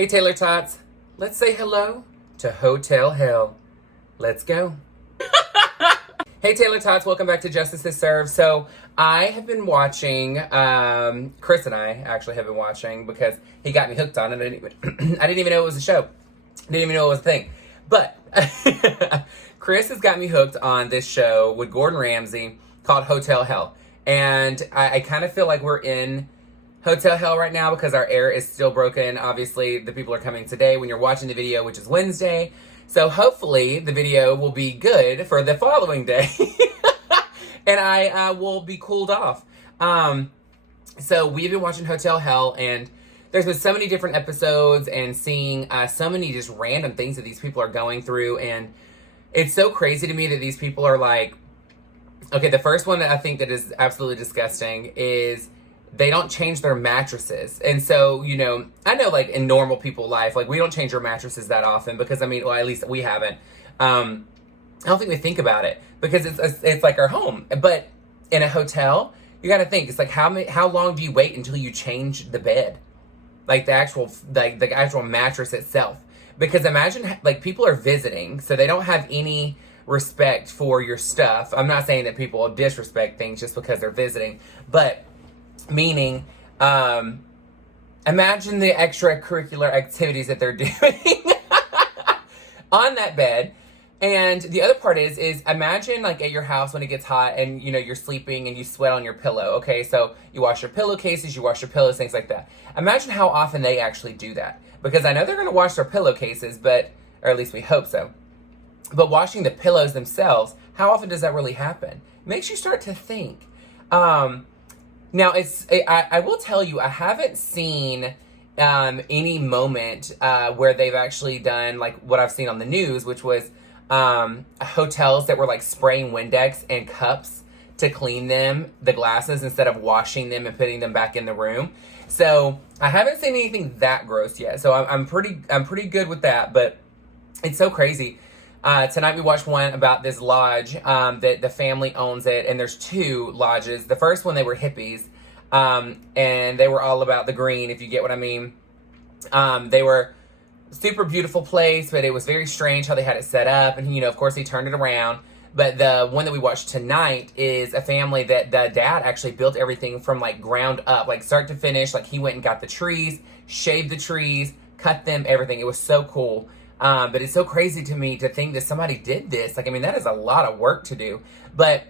Hey Taylor-tots, let's say hello to Hotel Hell. Let's go. Hey Taylor-tots, welcome back to Justice is Served. So I have been watching, Chris and I actually have been watching because he got me hooked on it. I didn't even know it was a show. Didn't even know it was a thing. But Chris has got me hooked on this show with Gordon Ramsay called Hotel Hell. And I kind of feel like we're in Hotel Hell right now because our air is still broken. Obviously, the people are coming today when you're watching the video, which is Wednesday. So hopefully the video will be good for the following day. And I will be cooled off. So we've been watching Hotel Hell, and there's been so many different episodes and seeing so many just random things that these people are going through. And it's so crazy to me that these people are like, okay, the first one that I think that is absolutely disgusting is they don't change their mattresses. And so, you know, I know like in normal people life, like we don't change our mattresses that often because, I mean, well, at least we haven't. I don't think we think about it because it's like our home. But in a hotel, you got to think, it's like how long do you wait until you change the bed? Like the actual mattress itself. Because imagine like people are visiting, so they don't have any respect for your stuff. I'm not saying that people disrespect things just because they're visiting, but meaning, imagine the extracurricular activities that they're doing on that bed. And the other part is imagine like at your house when it gets hot and, you know, you're sleeping and you sweat on your pillow. Okay, so you wash your pillowcases, you wash your pillows, things like that. Imagine how often they actually do that. Because I know they're going to wash their pillowcases, or at least we hope so. But washing the pillows themselves, how often does that really happen? Makes you start to think. Now, I will tell you, I haven't seen any moment where they've actually done like what I've seen on the news, which was hotels that were like spraying Windex and cups to clean the glasses instead of washing them and putting them back in the room. So I haven't seen anything that gross yet. So I'm pretty good with that. But it's so crazy. Tonight we watched one about this lodge that the family owns it, and there's two lodges. The first one, they were hippies, and they were all about the green, if you get what I mean. They were super beautiful place, but it was very strange how they had it set up, and you know, of course, he turned it around. But the one that we watched tonight is a family that the dad actually built everything from like ground up, like start to finish. Like he went and got the trees, shaved the trees, cut them, everything. It was so cool. But it's so crazy to me to think that somebody did this. Like, I mean, that is a lot of work to do. But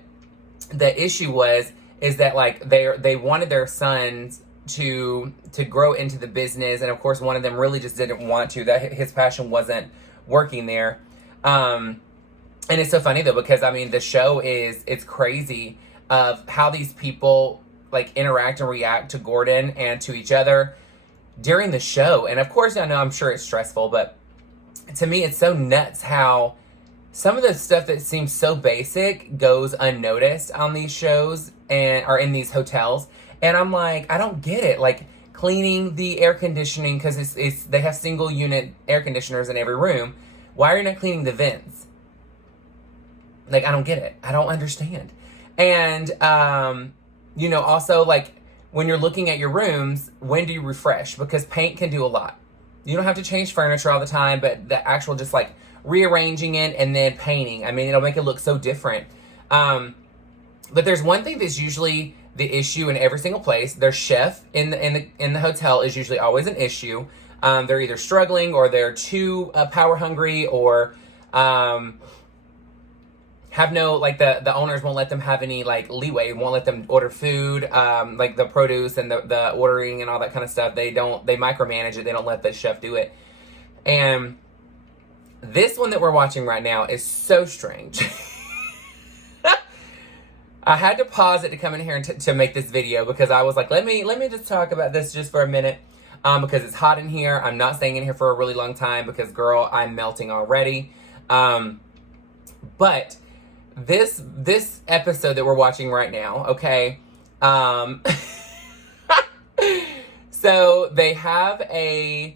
the issue is that like they wanted their sons to grow into the business, and of course one of them really just didn't want to. That his passion wasn't working there. And it's so funny though, because I mean the show it's crazy of how these people like interact and react to Gordon and to each other during the show. And of course, I know I'm sure it's stressful, but to me, it's so nuts how some of the stuff that seems so basic goes unnoticed on these shows or in these hotels. And I'm like, I don't get it. Like cleaning the air conditioning, because they have single unit air conditioners in every room. Why are you not cleaning the vents? Like, I don't get it. I don't understand. And, you know, also like when you're looking at your rooms, when do you refresh? Because paint can do a lot. You don't have to change furniture all the time, but the actual just like rearranging it and then painting, I mean, it'll make it look so different. But there's one thing that's usually the issue in every single place. Their chef in the hotel is usually always an issue. They're either struggling or they're too power hungry, or have no, like the owners won't let them have any like leeway, won't let them order food, like the produce and the ordering and all that kind of stuff. They micromanage it. They don't let the chef do it. And this one that we're watching right now is so strange. I had to pause it to come in here and to make this video because I was like, let me just talk about this just for a minute, because it's hot in here. I'm not staying in here for a really long time because girl, I'm melting already. But this episode that we're watching right now, okay, so they have the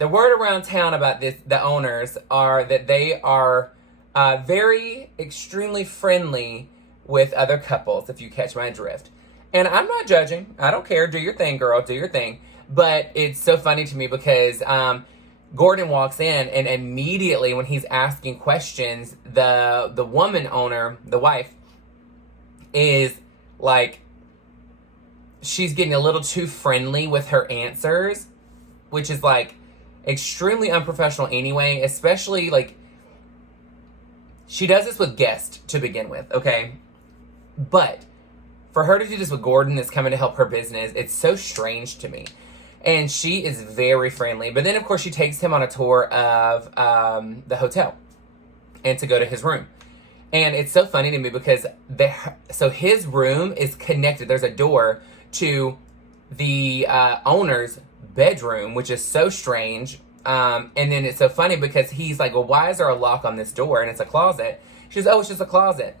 word around town about this, the owners, are that they are very extremely friendly with other couples, if you catch my drift. And I'm not judging. I don't care. Do your thing, girl. Do your thing. But it's so funny to me because Gordon walks in, and immediately when he's asking questions, the woman owner, the wife, is like, she's getting a little too friendly with her answers, which is like extremely unprofessional anyway, especially like she does this with guests to begin with, okay? But for her to do this with Gordon that's coming to help her business, it's so strange to me. And she is very friendly. But then, of course, she takes him on a tour of the hotel and to go to his room. And it's so funny to me because so his room is connected. There's a door to the owner's bedroom, which is so strange. And then it's so funny because he's like, well, why is there a lock on this door? And it's a closet. She goes, oh, it's just a closet.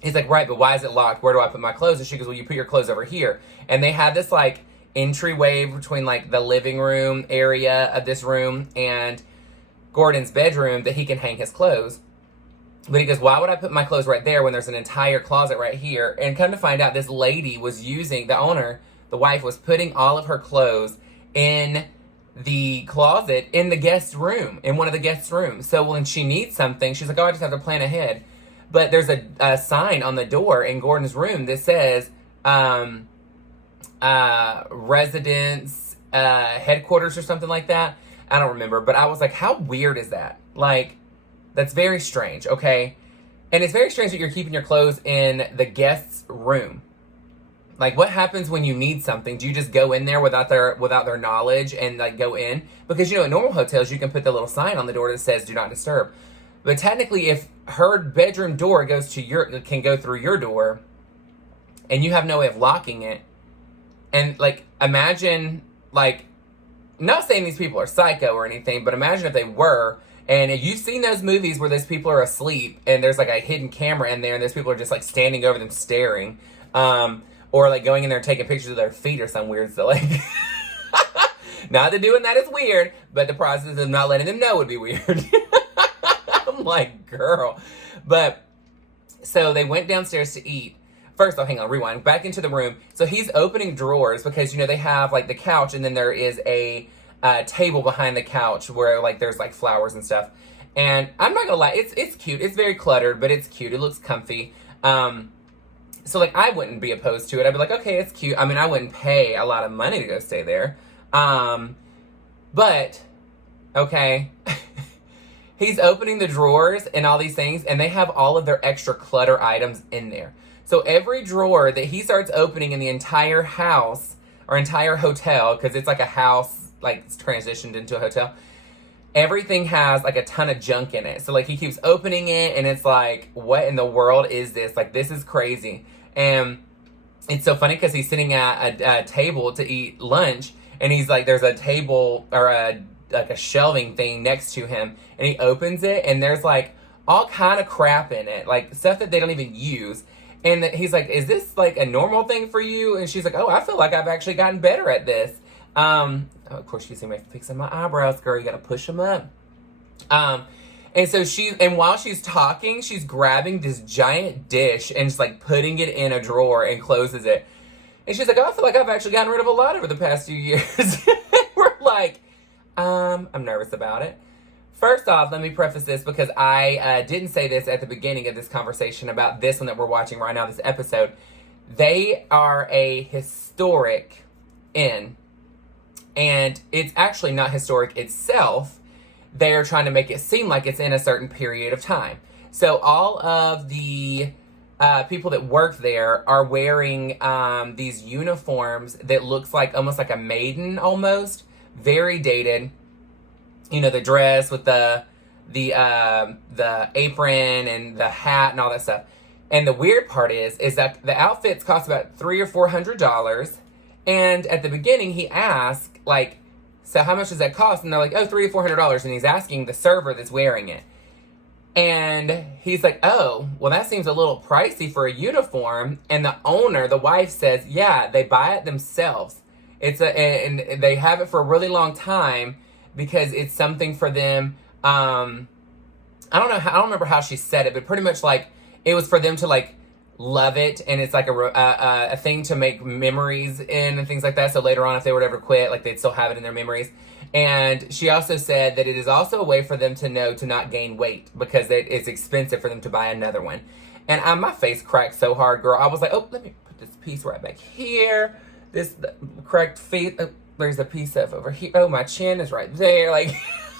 He's like, right, but why is it locked? Where do I put my clothes? And she goes, well, you put your clothes over here. And they have this like entryway between like the living room area of this room and Gordon's bedroom that he can hang his clothes. But he goes, why would I put my clothes right there when there's an entire closet right here? And come to find out, this lady was using, the owner, the wife, was putting all of her clothes in the closet in the guest room, in one of the guest rooms. So when she needs something, she's like, oh, I just have to plan ahead. But there's a sign on the door in Gordon's room that says, residence headquarters or something like that. I don't remember, but I was like, how weird is that? Like, that's very strange, okay? And it's very strange that you're keeping your clothes in the guest's room. Like, what happens when you need something? Do you just go in there without their knowledge and like go in? Because in normal hotels you can put the little sign on the door that says "Do not disturb." But technically, if her bedroom door can go through your door, and you have no way of locking it, and like imagine like, not saying these people are psycho or anything, but imagine if they were. And you've seen those movies where those people are asleep and there's like a hidden camera in there and those people are just like standing over them staring. Or like going in there and taking pictures of their feet or some weird stuff. Like, not that doing that is weird, but the process of not letting them know would be weird. I'm like, girl. But, so they went downstairs to eat. First, hang on, rewind. Back into the room. So he's opening drawers because, they have like the couch and then there is a table behind the couch where like there's like flowers and stuff. And I'm not gonna lie, it's cute. It's very cluttered, but it's cute. It looks comfy. So like I wouldn't be opposed to it. I'd be like, okay, it's cute. I mean, I wouldn't pay a lot of money to go stay there. But okay. He's opening the drawers and all these things, and they have all of their extra clutter items in there. So every drawer that he starts opening in the entire house or entire hotel, because it's like a house, like it's transitioned into a hotel, everything has like a ton of junk in it. So like he keeps opening it and it's like, what in the world is this? Like, this is crazy. And it's so funny because he's sitting at a table to eat lunch and he's like, there's a table or a shelving thing next to him and he opens it and there's like all kind of crap in it, like stuff that they don't even use. And he's like, is this like a normal thing for you? And she's like, oh, I feel like I've actually gotten better at this. Of course, you see me fixing my eyebrows, girl. You gotta push them up. And so while she's talking, she's grabbing this giant dish and just like putting it in a drawer and closes it. And she's like, oh, I feel like I've actually gotten rid of a lot over the past few years. We're like, I'm nervous about it. First off, let me preface this because I didn't say this at the beginning of this conversation about this one that we're watching right now, this episode. They are a historic inn. And it's actually not historic itself. They're trying to make it seem like it's in a certain period of time. So all of the people that work there are wearing these uniforms that looks like almost like a maiden almost. Very dated. The dress with the apron and the hat and all that stuff. And the weird part is that the outfits cost about $300 or $400. And at the beginning, he asked, like, so how much does that cost? And they're like, oh, $300 or $400. And he's asking the server that's wearing it. And he's like, oh, well, that seems a little pricey for a uniform. And the owner, the wife, says, yeah, they buy it themselves. And they have it for a really long time because it's something for them. I don't remember how she said it, but pretty much like it was for them to like love it, and it's like a thing to make memories in and things like that. So later on, if they were to ever quit, like they'd still have it in their memories. And she also said that it is also a way for them to know to not gain weight because it's expensive for them to buy another one. And my face cracked so hard, girl. I was like, oh, let me put this piece right back here. This cracked face. Oh, there's a piece of over here. Oh, my chin is right there. Like,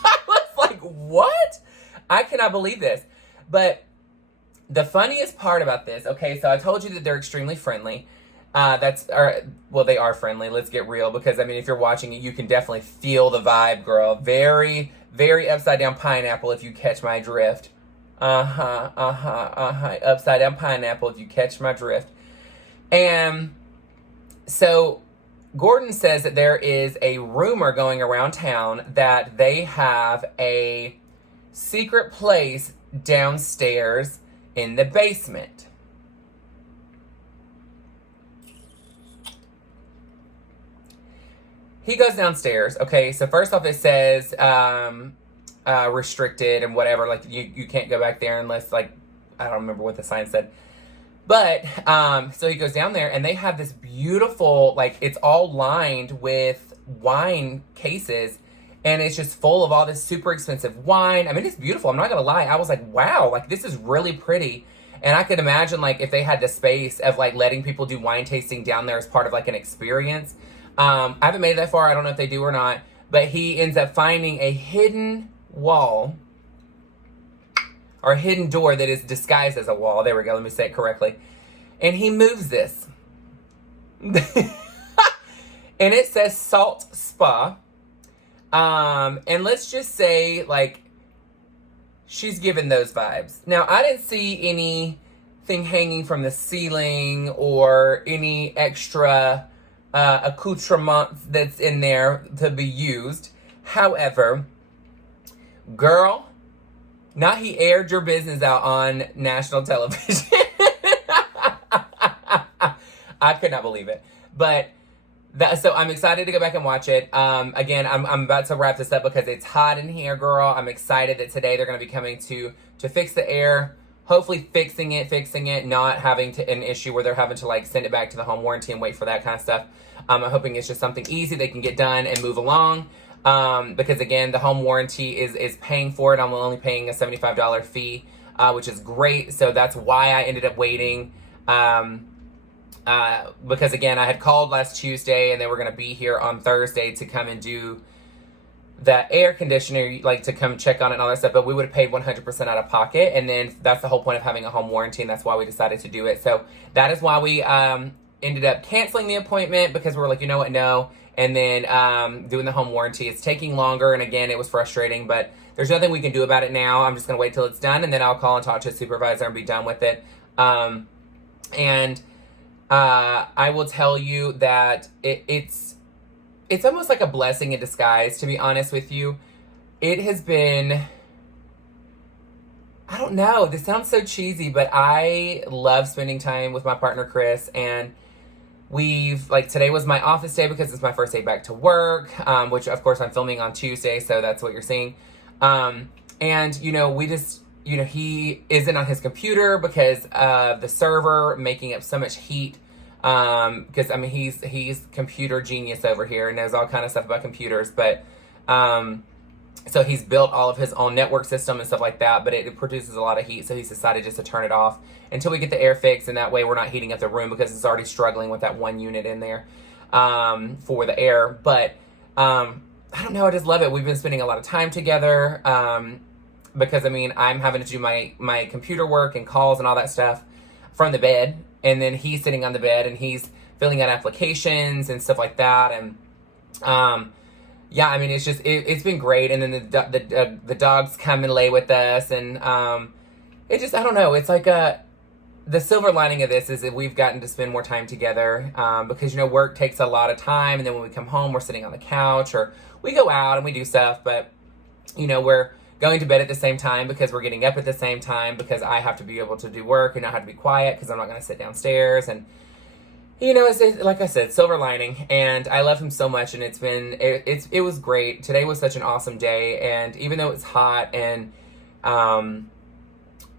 I was like, what? I cannot believe this. But the funniest part about this, okay, so I told you that they're extremely friendly. They are friendly. Let's get real, because I mean, if you're watching it, you can definitely feel the vibe, girl. Very, very upside down pineapple, if you catch my drift. Upside down pineapple, if you catch my drift. And so Gordon says that there is a rumor going around town that they have a secret place downstairs in the basement. He goes downstairs. Okay, so first off, it says restricted and whatever. Like, you can't go back there unless, like, I don't remember what the sign said. But, so he goes down there, and they have this beautiful, like, it's all lined with wine cases, and it's just full of all this super expensive wine. I mean, it's beautiful. I'm not going to lie. I was like, wow, like, this is really pretty. And I could imagine, like, if they had the space of, like, letting people do wine tasting down there as part of, like, an experience. I haven't made it that far. I don't know if they do or not. But he ends up finding a hidden wall, or a hidden door that is disguised as a wall. There we go. Let me say it correctly. And he moves this. And it says Salt Spa. And let's just say, like, she's given those vibes. Now, I didn't see anything hanging from the ceiling or any extra accoutrement that's in there to be used. However, girl, now he aired your business out on national television. I could not believe it. But so I'm excited to go back and watch it. Again, I'm about to wrap this up because it's hot in here, girl. I'm excited that today they're going to be coming to fix the air. Hopefully fixing it, not having an issue where they're having to, like, send it back to the home warranty and wait for that kind of stuff. I'm hoping it's just something easy they can get done and move along. Because again, the home warranty is paying for it. I'm only paying a $75 fee, which is great. So that's why I ended up waiting. Because again, I had called last Tuesday and they were going to be here on Thursday to come and do the air conditioner, like to come check on it and all that stuff, but we would have paid 100% out of pocket. And then that's the whole point of having a home warranty, and that's why we decided to do it. So that is why we ended up canceling the appointment, because we were like, you know what, no. And then doing the home warranty, it's taking longer, and again, it was frustrating, but there's nothing we can do about it now. I'm just going to wait till it's done, and then I'll call and talk to a supervisor and be done with it. And I will tell you that it's almost like a blessing in disguise, to be honest with you. It has been, I don't know, this sounds so cheesy, but I love spending time with my partner, Chris, and today was my office day because it's my first day back to work, which of course I'm filming on Tuesday, so that's what you're seeing. And, we just, he isn't on his computer because of the server making up so much heat. Because I mean, he's computer genius over here and knows all kind of stuff about computers, but so he's built all of his own network system and stuff like that, but it produces a lot of heat, so he's decided just to turn it off until we get the air fixed, and that way we're not heating up the room because it's already struggling with that one unit in there for the air. But I don't know, I just love it. We've been spending a lot of time together because I mean, I'm having to do my computer work and calls and all that stuff from the bed. And then he's sitting on the bed and he's filling out applications and stuff like that. And, yeah, I mean, it's just, it's been great. And then the dogs come and lay with us. And, it just, I don't know. It's like the silver lining of this is that we've gotten to spend more time together. Because, work takes a lot of time. And then when we come home, we're sitting on the couch or we go out and we do stuff. But, we're going to bed at the same time because we're getting up at the same time because I have to be able to do work and not have to be quiet because I'm not going to sit downstairs. And, it's like I said, silver lining. And I love him so much, and it was great. Today was such an awesome day. And even though it's hot and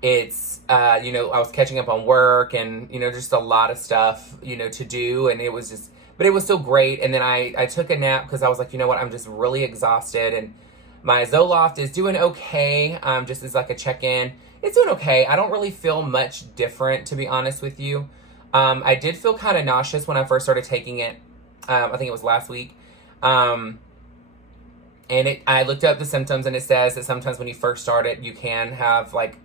it's, you know, I was catching up on work and, you know, just a lot of stuff, you know, to do. And it was just, but it was still great. And then I took a nap because I was like, you know what, I'm just really exhausted. And my Zoloft is doing okay. Just as like a check-in. It's doing okay. I don't really feel much different, to be honest with you. I did feel kind of nauseous when I first started taking it. I think it was last week. And I looked up the symptoms, and it says that sometimes when you first start it, you can have like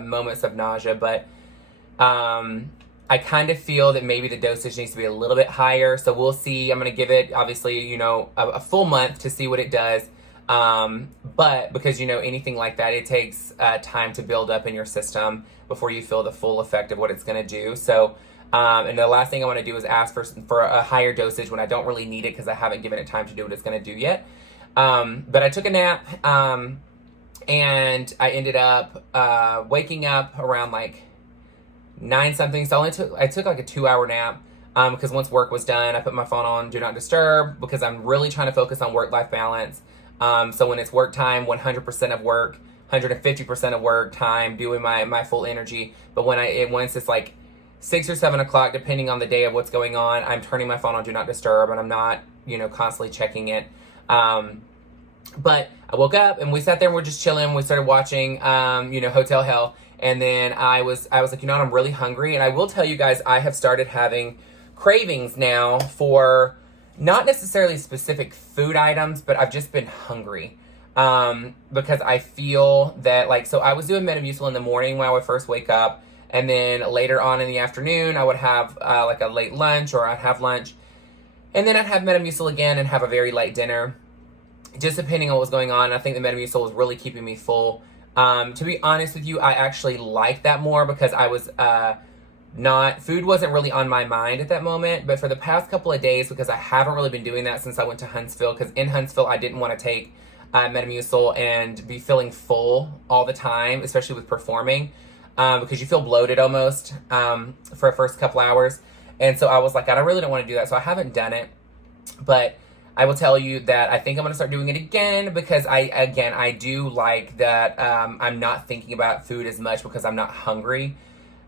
moments of nausea, but I kind of feel that maybe the dosage needs to be a little bit higher. So we'll see. I'm going to give it, obviously, you know, a full month to see what it does. But because, you know, anything like that, it takes time to build up in your system before you feel the full effect of what it's going to do. So, and the last thing I want to do is ask for a higher dosage when I don't really need it because I haven't given it time to do what it's going to do yet. But I took a nap, and I ended up waking up around like 9 something. So I took like a 2-hour nap, because once work was done, I put my phone on Do Not Disturb because I'm really trying to focus on work-life balance. So when it's work time, 100% of work, 150% of work time, doing my full energy. But once it's like 6 or 7 o'clock, depending on the day of what's going on, I'm turning my phone on Do Not Disturb, and I'm not, you know, constantly checking it. But I woke up and we sat there and we're just chilling. We started watching, you know, Hotel Hell. And then I was like, you know what, I'm really hungry. And I will tell you guys, I have started having cravings now for not necessarily specific food items, but I've just been hungry. Because I feel that, like, so I was doing Metamucil in the morning when I would first wake up. And then later on in the afternoon, I would have like a late lunch, or I'd have lunch. And then I'd have Metamucil again and have a very light dinner, just depending on what was going on. I think the Metamucil was really keeping me full. To be honest with you, I actually like that more because I was food wasn't really on my mind at that moment. But for the past couple of days, because I haven't really been doing that since I went to Huntsville, because in Huntsville, I didn't want to take Metamucil and be feeling full all the time, especially with performing, because you feel bloated almost for the first couple hours. And so I was like, I really don't want to do that. So I haven't done it. But I will tell you that I think I'm going to start doing it again because I do like that I'm not thinking about food as much because I'm not hungry.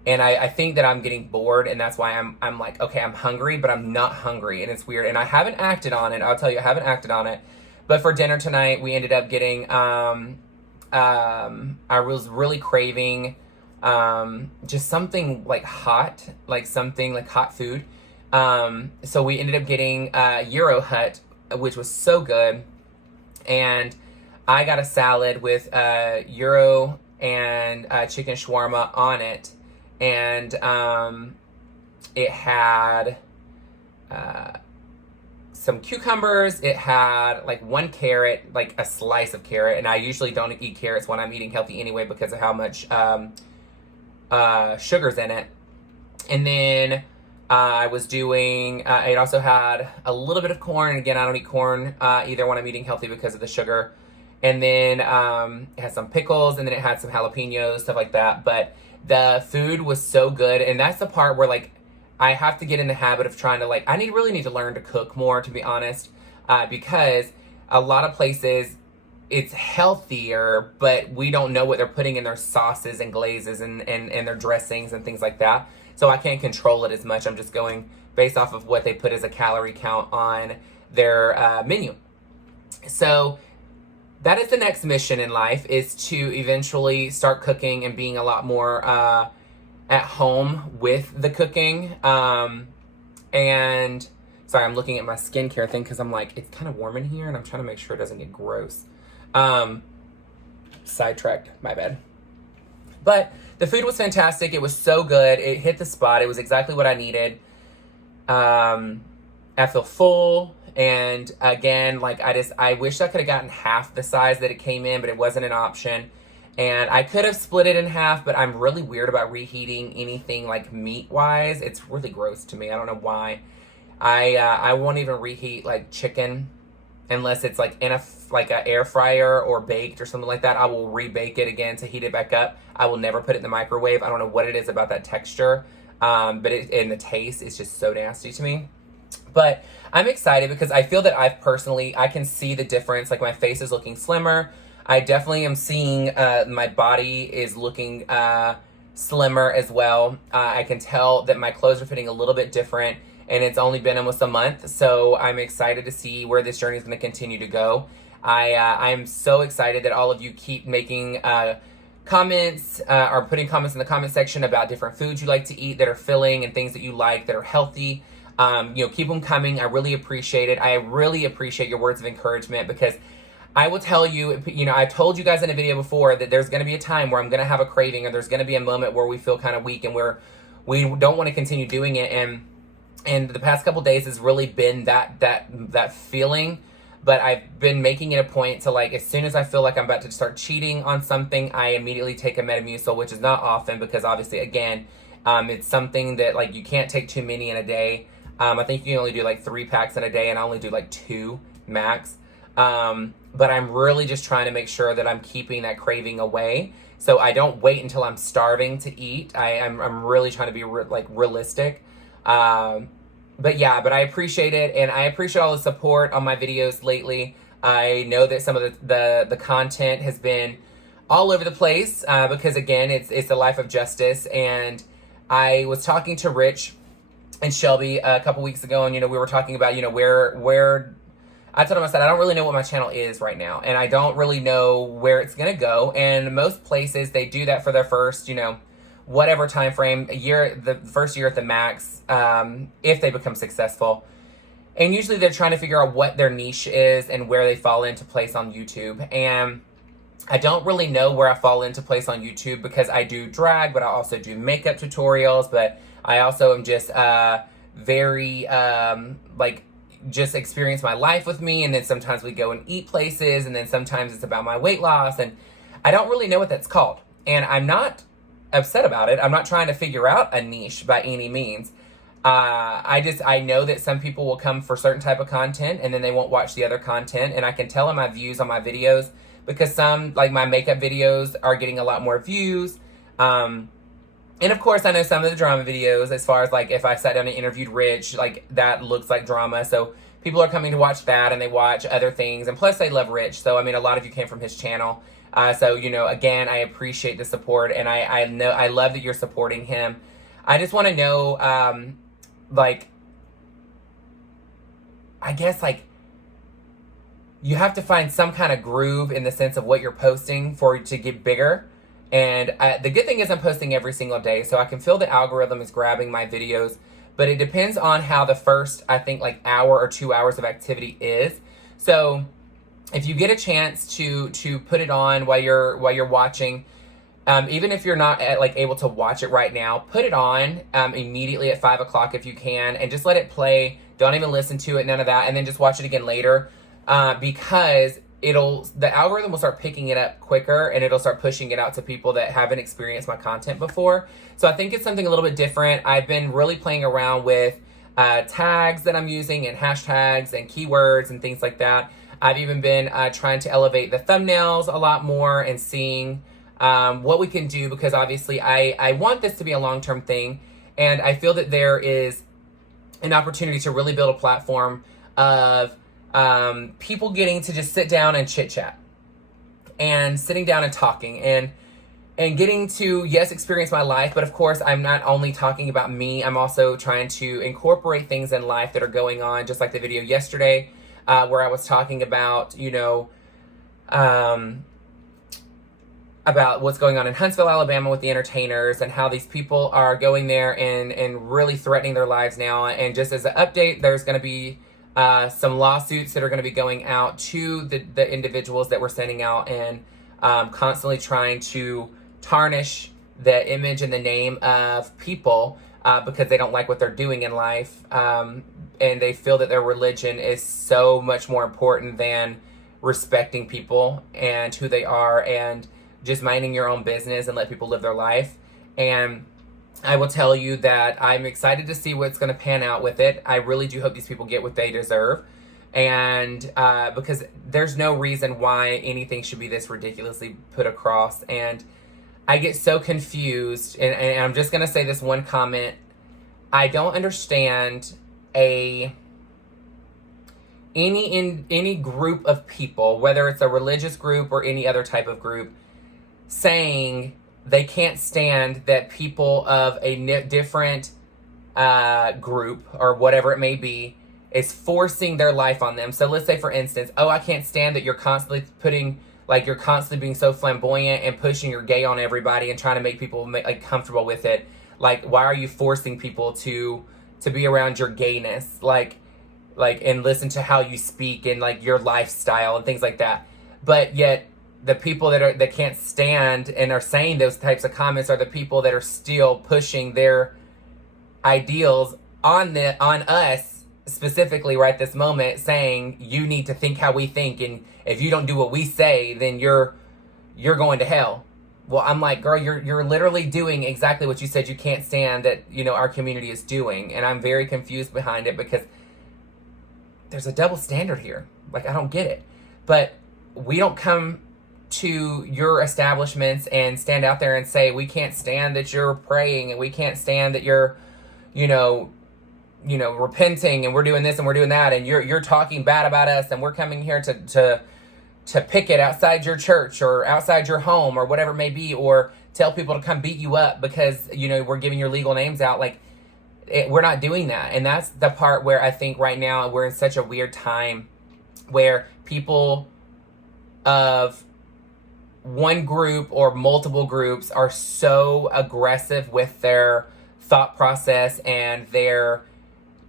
And I think that I'm getting bored, and that's why I'm like, okay, I'm hungry, but I'm not hungry. And it's weird. And I haven't acted on it. I'll tell you, I haven't acted on it. But for dinner tonight, we ended up getting, I was really craving just something like hot, like something like hot food. So we ended up getting Euro Hut, which was so good. And I got a salad with Euro and chicken shawarma on it. And it had some cucumbers. It had like 1 carrot, like a slice of carrot. And I usually don't eat carrots when I'm eating healthy anyway because of how much sugar's in it. And then I was doing, it also had a little bit of corn. Again, I don't eat corn either when I'm eating healthy because of the sugar. And then it had some pickles, and then it had some jalapenos, stuff like that. But the food was so good. And that's the part where, like, I have to get in the habit of trying to, like, really need to learn to cook more, to be honest. Because a lot of places, it's healthier, but we don't know what they're putting in their sauces and glazes and their dressings and things like that. So I can't control it as much. I'm just going based off of what they put as a calorie count on their menu. So that is the next mission in life, is to eventually start cooking and being a lot more at home with the cooking. And sorry, I'm looking at my skincare thing because I'm like, it's kind of warm in here and I'm trying to make sure it doesn't get gross. Sidetracked, my bad. But the food was fantastic. It was so good. It hit the spot. It was exactly what I needed. I feel full. And again, like, I wish I could have gotten half the size that it came in, but it wasn't an option. And I could have split it in half, but I'm really weird about reheating anything like meat-wise. It's really gross to me. I don't know why. I won't even reheat like chicken unless it's like in a air fryer or baked or something like that. I will rebake it again to heat it back up. I will never put it in the microwave. I don't know what it is about that texture, but and the taste is just so nasty to me. But I'm excited because I feel that I can see the difference. Like, my face is looking slimmer. I definitely am seeing my body is looking slimmer as well. I can tell that my clothes are fitting a little bit different, and it's only been almost a month, so I'm excited to see where this journey is going to continue to go. I'm so excited that all of you keep making comments or putting comments in the comment section about different foods you like to eat that are filling and things that you like that are healthy. Keep them coming. I really appreciate it. I really appreciate your words of encouragement, because I will tell you, I told you guys in a video before that there's going to be a time where I'm going to have a craving, or there's going to be a moment where we feel kind of weak and where we don't want to continue doing it. And the past couple days has really been that feeling. But I've been making it a point to, like, as soon as I feel like I'm about to start cheating on something, I immediately take a Metamucil, which is not often, because obviously, again, it's something that, like, you can't take too many in a day. I think you can only do like 3 packs in a day, and I only do like 2 max. But I'm really just trying to make sure that I'm keeping that craving away, so I don't wait until I'm starving to eat. I'm really trying to be realistic. But I appreciate it, and I appreciate all the support on my videos lately. I know that some of the content has been all over the place, because again, it's the life of justice. And I was talking to Rich and Shelby a couple weeks ago, and we were talking about where I told him, I said, I don't really know what my channel is right now, and I don't really know where it's gonna go. And most places, they do that for their first, whatever time frame, a year, the first year at the max, if they become successful. And usually they're trying to figure out what their niche is and where they fall into place on YouTube. And I don't really know where I fall into place on YouTube, because I do drag, but I also do makeup tutorials, but I also am just very just experience my life with me, and then sometimes we go and eat places, and then sometimes it's about my weight loss, and I don't really know what that's called. And I'm not upset about it. I'm not trying to figure out a niche by any means. I know that some people will come for certain type of content, and then they won't watch the other content, and I can tell in my views on my videos, because some, like my makeup videos, are getting a lot more views. And of course, I know some of the drama videos, as far as like if I sat down and interviewed Rich, like that looks like drama. So people are coming to watch that, and they watch other things. And plus, they love Rich. So, I mean, a lot of you came from his channel. Again, I appreciate the support, and I know I love that you're supporting him. I just want to know, I guess, you have to find some kind of groove in the sense of what you're posting for it to get bigger. And the good thing is I'm posting every single day, so I can feel the algorithm is grabbing my videos, but it depends on how the first, I think, hour or 2 hours of activity is. So if you get a chance to put it on while you're watching, even if you're not able to watch it right now, put it on immediately at 5 o'clock if you can, and just let it play. Don't even listen to it, none of that, and then just watch it again later, because the algorithm will start picking it up quicker, and it'll start pushing it out to people that haven't experienced my content before. So I think it's something a little bit different. I've been really playing around with tags that I'm using, and hashtags and keywords and things like that. I've even been trying to elevate the thumbnails a lot more, and seeing what we can do, because obviously I want this to be a long-term thing, and I feel that there is an opportunity to really build a platform of people getting to just sit down and chit chat, and sitting down and talking, and getting to, yes, experience my life. But of course, I'm not only talking about me, I'm also trying to incorporate things in life that are going on, just like the video yesterday, where I was talking about, about what's going on in Huntsville, Alabama with the entertainers, and how these people are going there and really threatening their lives now. And just as an update, there's going to be some lawsuits that are going to be going out to the individuals that we're sending out, and constantly trying to tarnish the image and the name of people, because they don't like what they're doing in life, and they feel that their religion is so much more important than respecting people and who they are, and just minding your own business and let people live their life. And I will tell you that I'm excited to see what's going to pan out with it. I really do hope these people get what they deserve. And because there's no reason why anything should be this ridiculously put across. And I get so confused. And I'm just going to say this one comment. I don't understand any group of people, whether it's a religious group or any other type of group, saying they can't stand that people of a different group or whatever it may be is forcing their life on them. So let's say, for instance, I can't stand that you're constantly you're constantly being so flamboyant and pushing your gay on everybody and trying to make people comfortable with it. Like, why are you forcing people to be around your gayness? And listen to how you speak and your lifestyle and things like that. But yet the people that can't stand and are saying those types of comments are the people that are still pushing their ideals on us specifically right this moment, saying you need to think how we think, and if you don't do what we say, then you're going to hell. Well, I'm like, girl, you're literally doing exactly what you said you can't stand that our community is doing. And I'm very confused behind it, because there's a double standard here. I don't get it. But we don't come to your establishments and stand out there and say, we can't stand that you're praying, and we can't stand that you're repenting, and we're doing this and we're doing that, and you're talking bad about us, and we're coming here to picket outside your church or outside your home or whatever it may be, or tell people to come beat you up because we're giving your legal names out. We're not doing that. And that's the part where I think right now we're in such a weird time where people of one group or multiple groups are so aggressive with their thought process and their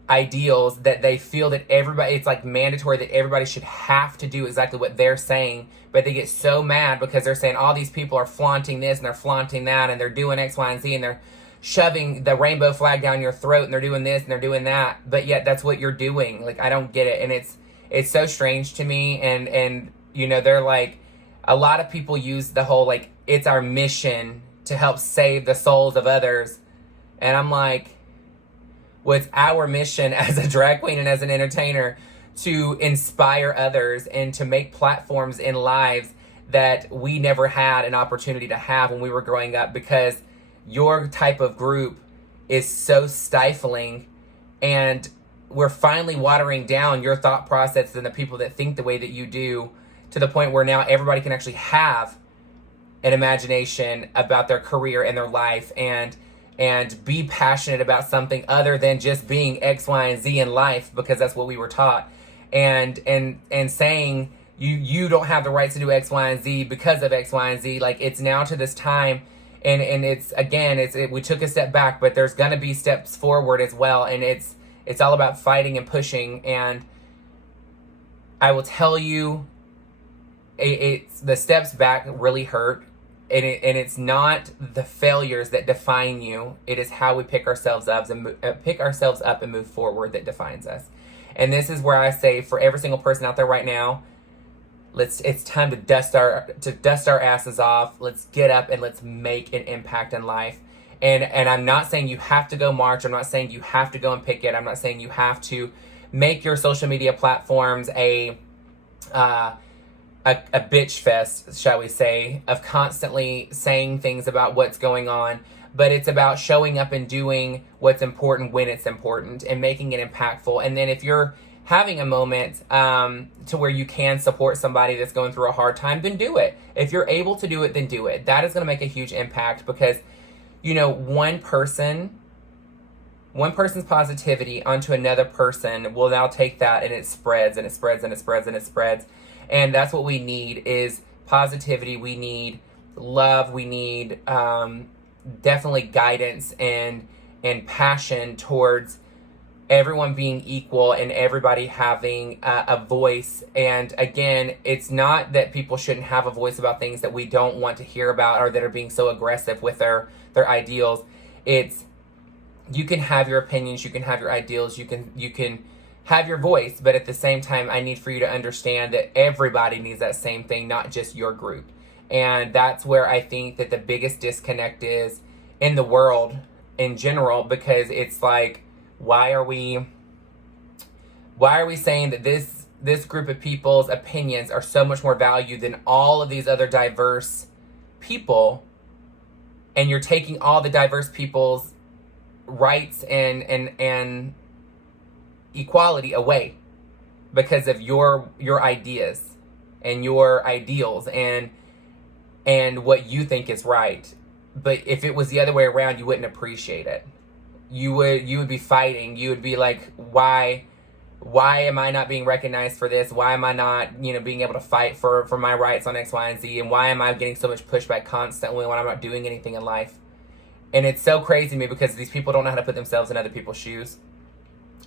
ideals that they feel that everybody, it's mandatory that everybody should have to do exactly what they're saying. But they get so mad because they're saying all these people are flaunting this and they're flaunting that, and they're doing X, Y, and Z, and they're shoving the rainbow flag down your throat, and they're doing this and they're doing that. But yet that's what you're doing. I don't get it. And it's so strange to me. And they're a lot of people use the whole it's our mission to help save the souls of others. And I'm like, well, it's our mission as a drag queen and as an entertainer to inspire others and to make platforms in lives that we never had an opportunity to have when we were growing up, because your type of group is so stifling, and we're finally watering down your thought process and the people that think the way that you do, to the point where now everybody can actually have an imagination about their career and their life, and be passionate about something other than just being X, Y, and Z in life, because that's what we were taught. And saying you don't have the rights to do X, Y, and Z because of X, Y, and Z. It's now to this time, and it's again, we took a step back, but there's gonna be steps forward as well, and it's all about fighting and pushing. And I will tell you, it's the steps back really hurt. And it's not the failures that define you. It is how we pick ourselves up and move forward that defines us. And this is where I say, for every single person out there right now, it's time to dust our asses off. Let's get up and let's make an impact in life. And I'm not saying you have to go march. I'm not saying you have to go and picket. I'm not saying you have to make your social media platforms a bitch fest, shall we say, of constantly saying things about what's going on. But it's about showing up and doing what's important when it's important and making it impactful. And then if you're having a moment to where you can support somebody that's going through a hard time, then do it. If you're able to do it, then do it. That is going to make a huge impact, because one person's positivity onto another person will now take that, and it spreads and it spreads and it spreads and it spreads. And that's what we need, is positivity. We need love. We need definitely guidance and passion towards everyone being equal and everybody having a voice. And again, it's not that people shouldn't have a voice about things that we don't want to hear about, or that are being so aggressive with their ideals. It's, you can have your opinions, you can have your ideals, you can have your voice, but at the same time, I need for you to understand that everybody needs that same thing, not just your group. And that's where I think that the biggest disconnect is in the world in general, because it's why are we saying that this group of people's opinions are so much more valued than all of these other diverse people, and you're taking all the diverse people's rights and equality away. because of your ideas and your ideals and what you think is right. But if it was the other way around, you wouldn't appreciate it. You would be fighting. You would be like, why am I not being recognized for this? Why am I not, being able to fight for my rights on X, Y, and Z? And why am I getting so much pushback constantly when I'm not doing anything in life? And it's so crazy to me because these people don't know how to put themselves in other people's shoes.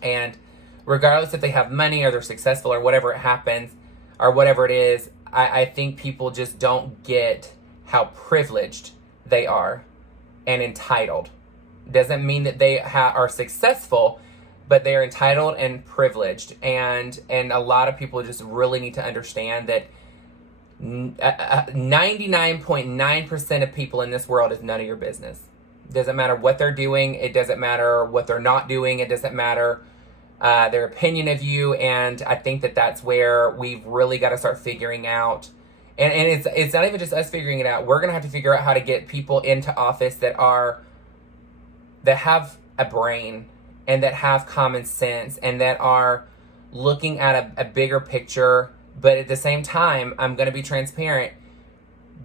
And regardless if they have money or they're successful or whatever it happens or whatever it is, I think people just don't get how privileged they are and entitled. Doesn't mean that they are successful, but they are entitled and privileged. And a lot of people just really need to understand that 99.9% of people in this world is none of your business. Doesn't matter what they're doing. It doesn't matter what they're not doing. It doesn't matter their opinion of you. And I think that that's where we've really got to start figuring out. And it's not even just us figuring it out. We're going to have to figure out how to get people into office that have a brain and that have common sense and that are looking at a bigger picture. But at the same time, I'm going to be transparent.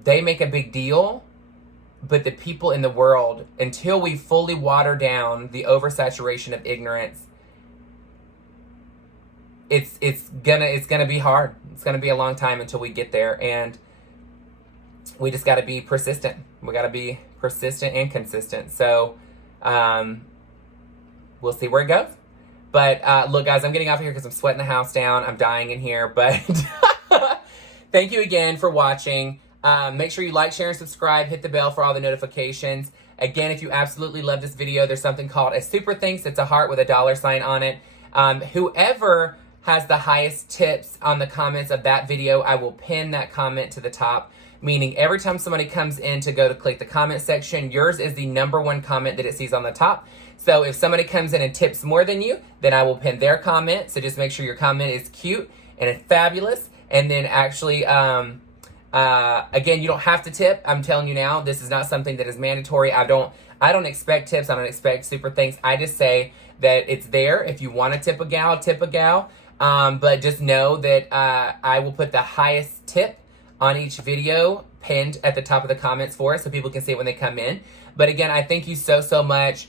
They make a big deal. But the people in the world, until we fully water down the oversaturation of ignorance, it's gonna be hard. It's gonna be a long time until we get there, and we just got to be persistent. We got to be persistent and consistent. So we'll see where it goes. But look, guys, I'm getting off here because I'm sweating the house down. I'm dying in here. But thank you again for watching. Make sure you like, share, and subscribe. Hit the bell for all the notifications. Again, if you absolutely love this video, there's something called a super thanks. It's a heart with a $sign on it. Whoever has the highest tips on the comments of that video, I will pin that comment to the top. Meaning every time somebody comes in to go to click the comment section, yours is the #1 comment that it sees on the top. So if somebody comes in and tips more than you, then I will pin their comment. So just make sure your comment is cute and fabulous. And then actually, again, you don't have to tip. I'm telling you now, this is not something that is mandatory. I don't expect tips. I don't expect super thanks. I just say that it's there. If you want to tip a gal, tip a gal. But just know that I will put the highest tip on each video pinned at the top of the comments for us so people can see it when they come in. But again, I thank you so, so much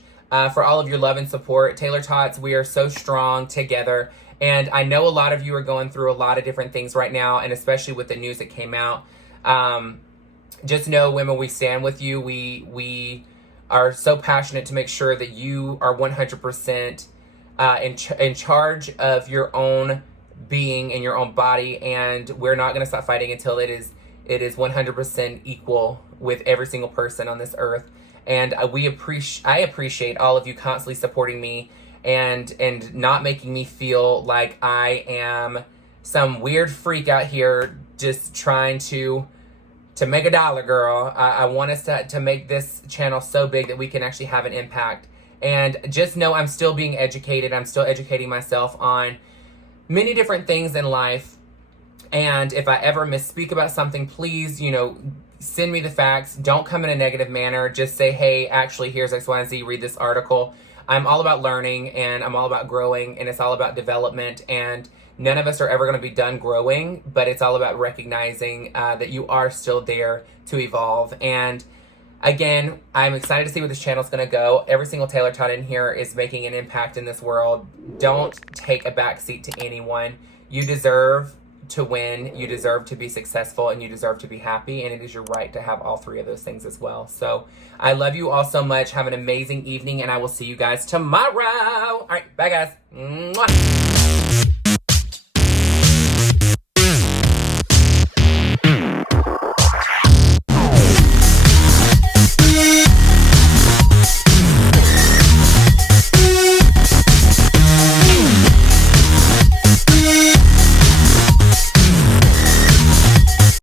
for all of your love and support. Taylor-tots, we are so strong together. And I know a lot of you are going through a lot of different things right now, and especially with the news that came out. Just know, women, we stand with you. We are so passionate to make sure that you are 100% in charge of your own being and your own body, and we're not going to stop fighting until it is 100% equal with every single person on this earth. And I appreciate all of you constantly supporting me and not making me feel like I am some weird freak out here just trying to make a dollar, girl. I want us to make this channel so big that we can actually have an impact. And just know I'm still being educated. I'm still educating myself on many different things in life. And if I ever misspeak about something, please, send me the facts. Don't come in a negative manner. Just say, hey, actually, here's X, Y, and Z. Read this article. I'm all about learning, and I'm all about growing, and it's all about development. And none of us are ever going to be done growing, but it's all about recognizing that you are still there to evolve. And again, I'm excited to see where this channel is going to go. Every single Taylor-tot in here is making an impact in this world. Don't take a backseat to anyone. You deserve to win, you deserve to be successful, and you deserve to be happy, and it is your right to have all three of those things as well. So I love you all so much. Have an amazing evening, and I will see you guys tomorrow. All right, bye, guys. Mwah.